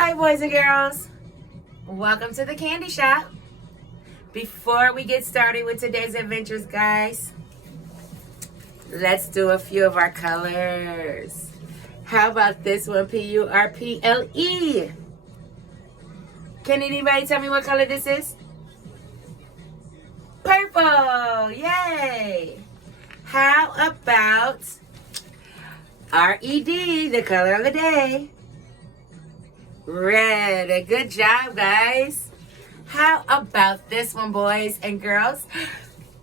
Hi, boys and girls. Welcome to the candy shop. Before we get started with today's adventures, guys, let's do a few of our colors. How about this one, Purple? Can anybody tell me what color this is? Purple! Yay! How about Red, the color of the day? Red. Good job, guys. How about this one, boys and girls?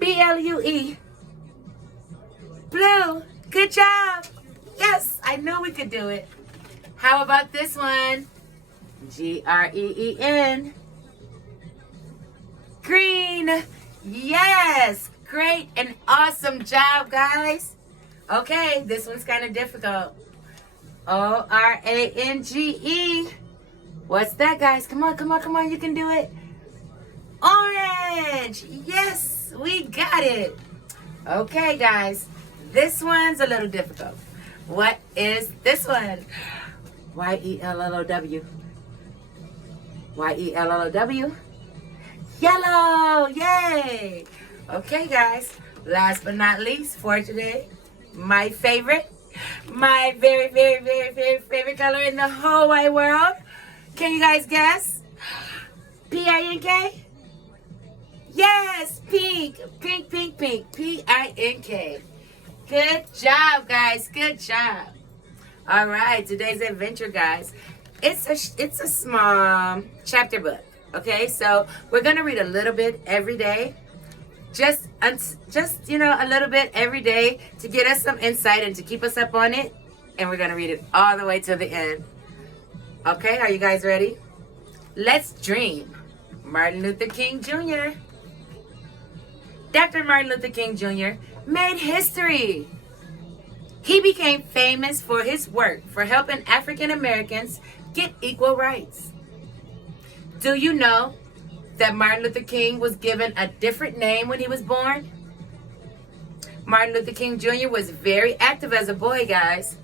Blue. Blue. Good job. Yes, I knew we could do it. How about this one? Green. Green. Yes. Great and awesome job, guys. Okay, this one's kind of difficult. Orange. What's that, guys? Come on. You can do it. Orange. Yes, we got it. Okay, guys. This one's a little difficult. What is this one? Yellow. Yellow. Yellow. Yay. Okay, guys. Last but not least for today, my favorite. My very favorite color in the whole wide world. Can you guys guess? Pink? Yes, pink. Pink. Pink. Good job, guys. Good job. All right, today's adventure, guys. It's a small chapter book. Okay, so we're gonna read a little bit every day. Just a little bit every day to get us some insight and to keep us up on it. And we're going to read it all the way to the end. Okay, are you guys ready? Let's dream. Martin Luther King Jr. Dr. Martin Luther King Jr. made history. He became famous for his work for helping African Americans get equal rights. Do you know that Martin Luther King was given a different name when he was born? Martin Luther King Jr. was very active as a boy, guys.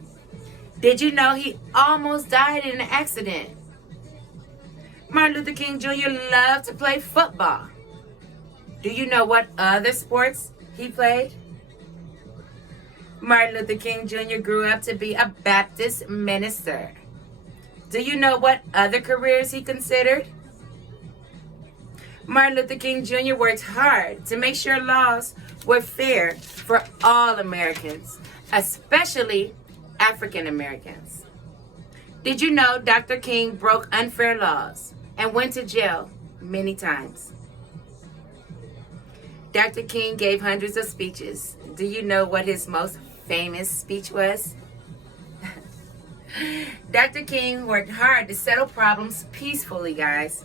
Did you know he almost died in an accident? Martin Luther King Jr. loved to play football. Do you know what other sports he played? Martin Luther King Jr. grew up to be a Baptist minister. Do you know what other careers he considered? Martin Luther King Jr. worked hard to make sure laws were fair for all Americans, especially African Americans. Did you know Dr. King broke unfair laws and went to jail many times? Dr. King gave hundreds of speeches. Do you know what his most famous speech was? Dr. King worked hard to settle problems peacefully, guys.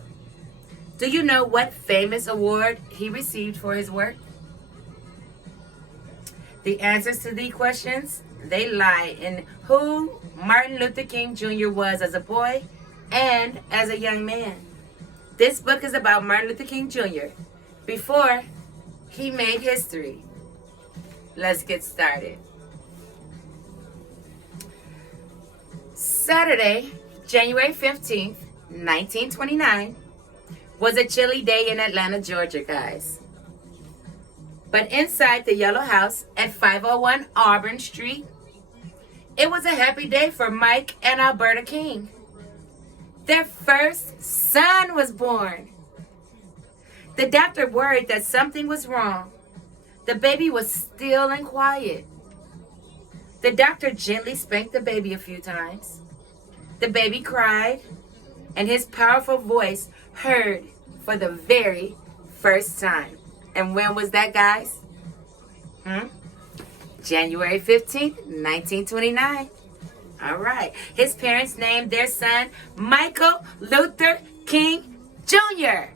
Do you know what famous award he received for his work? The answers to these questions, they lie in who Martin Luther King Jr. was as a boy and as a young man. This book is about Martin Luther King Jr. before he made history. Let's get started. Saturday, January 15th, 1929, was a chilly day in Atlanta, Georgia, guys. But inside the Yellow House at 501 Auburn Street, it was a happy day for Mike and Alberta King. Their first son was born. The doctor worried that something was wrong. The baby was still and quiet. The doctor gently spanked the baby a few times. The baby cried, and his powerful voice heard for the very first time. And when was that, guys? January 15th, 1929. All right. His parents named their son Michael Luther King Jr.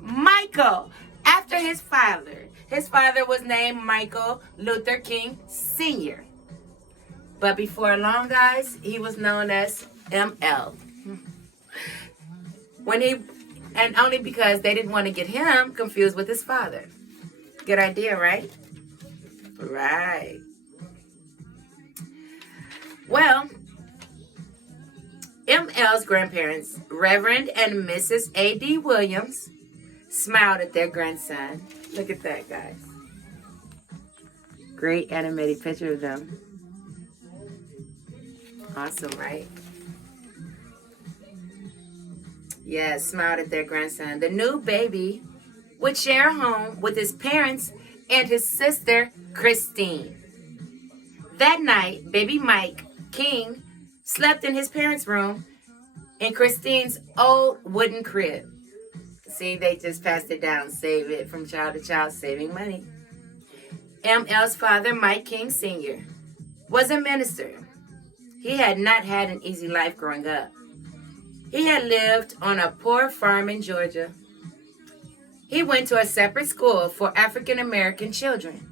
Michael, after his father. His father was named Michael Luther King Sr. But before long, guys, he was known as ML. And only because they didn't want to get him confused with his father. Good idea, right? Right. Well, ML's grandparents, Reverend and Mrs. A.D. Williams, smiled at their grandson. Look at that, guys. Great animated picture of them. Awesome, right? Yes, smiled at their grandson. The new baby would share a home with his parents and his sister, Christine. That night, baby Mike King slept in his parents' room in Christine's old wooden crib. See, they just passed it down, save it from child to child, saving money. ML's father, Mike King Sr., was a minister. He had not had an easy life growing up. He had lived on a poor farm in Georgia. He went to a separate school for African American children.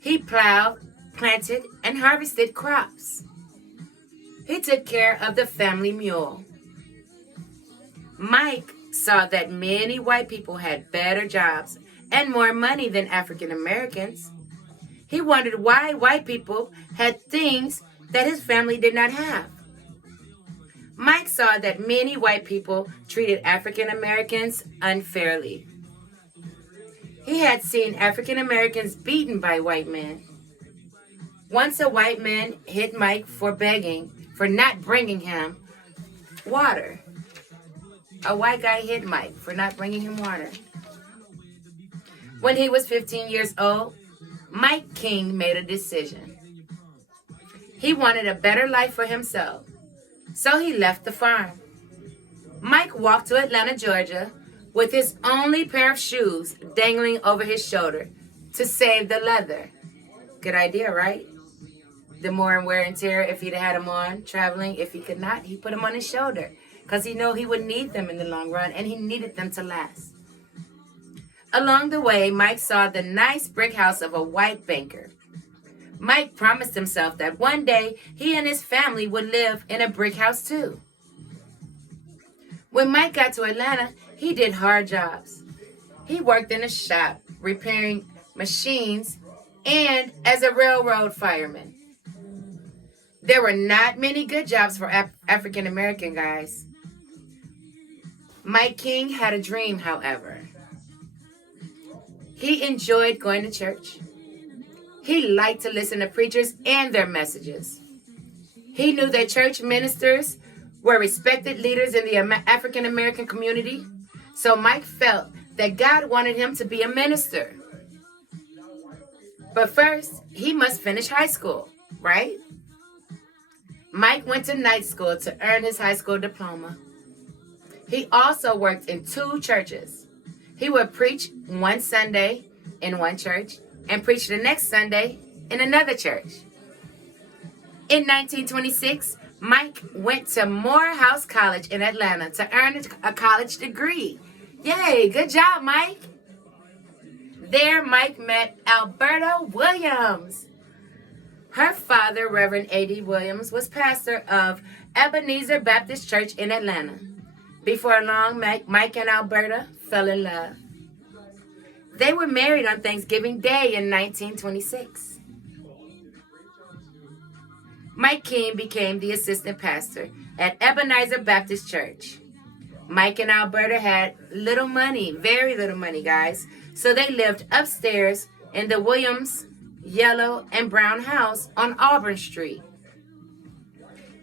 He plowed, planted, and harvested crops. He took care of the family mule. Mike saw that many white people had better jobs and more money than African Americans. He wondered why white people had things that his family did not have. Mike saw that many white people treated African Americans unfairly. He had seen African Americans beaten by white men. Once a white man hit Mike for begging for not bringing him water. A white guy hit Mike for not bringing him water. When he was 15 years old, Mike King made a decision. He wanted a better life for himself, so he left the farm. Mike walked to Atlanta, Georgia, with his only pair of shoes dangling over his shoulder to save the leather. Good idea, right? The more wear and tear if he'd had them on traveling. If he could not, he put them on his shoulder because he knew he would need them in the long run, and he needed them to last. Along the way, Mike saw the nice brick house of a white banker. Mike promised himself that one day he and his family would live in a brick house too. When Mike got to Atlanta, he did hard jobs. He worked in a shop, repairing machines, and as a railroad fireman. There were not many good jobs for African American guys. Mike King had a dream, however. He enjoyed going to church. He liked to listen to preachers and their messages. He knew that church ministers were respected leaders in the African American community, so Mike felt that God wanted him to be a minister. But first, he must finish high school, right? Mike went to night school to earn his high school diploma. He also worked in 2 churches. He would preach one Sunday in one church and preach the next Sunday in another church. In 1926, Mike went to Morehouse College in Atlanta to earn a college degree. Yay, good job, Mike. There, Mike met Alberta Williams. Her father, Reverend A.D. Williams, was pastor of Ebenezer Baptist Church in Atlanta. Before long, Mike and Alberta fell in love. They were married on Thanksgiving Day in 1926. Mike King became the assistant pastor at Ebenezer Baptist Church. Mike and Alberta had little money, very little money, guys, so they lived upstairs in the Williams yellow and brown house on Auburn Street.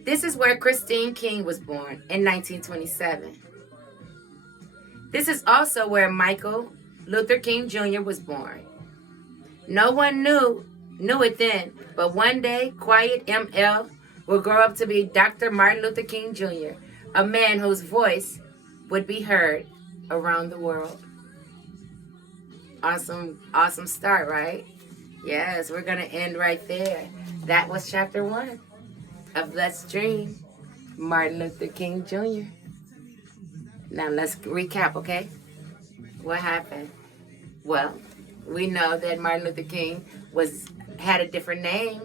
This is where Christine King was born in 1927. This is also where Michael Luther King Jr. was born. No one knew it then, but one day, quiet ML will grow up to be Dr. Martin Luther King Jr., a man whose voice would be heard around the world. Awesome start, right? Yes, we're going to end right there. That was chapter 1 of Let's Dream, Martin Luther King Jr. Now let's recap, okay? What happened? Well, we know that Martin Luther King had a different name,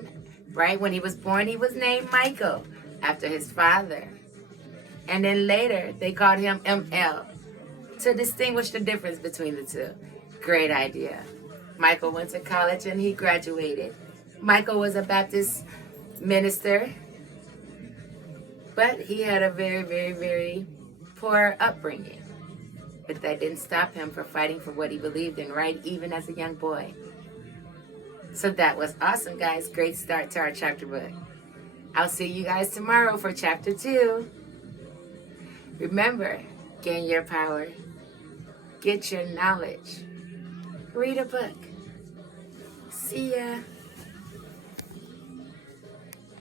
right? When he was born, he was named Michael after his father. And then later, they called him ML to distinguish the difference between the two. Great idea. Michael went to college and he graduated. Michael was a Baptist minister. But he had a very, very, very poor upbringing. But that didn't stop him from fighting for what he believed in, right? Even as a young boy. So that was awesome, guys. Great start to our chapter book. I'll see you guys tomorrow for chapter 2. Remember, gain your power. Get your knowledge. Read a book. See ya.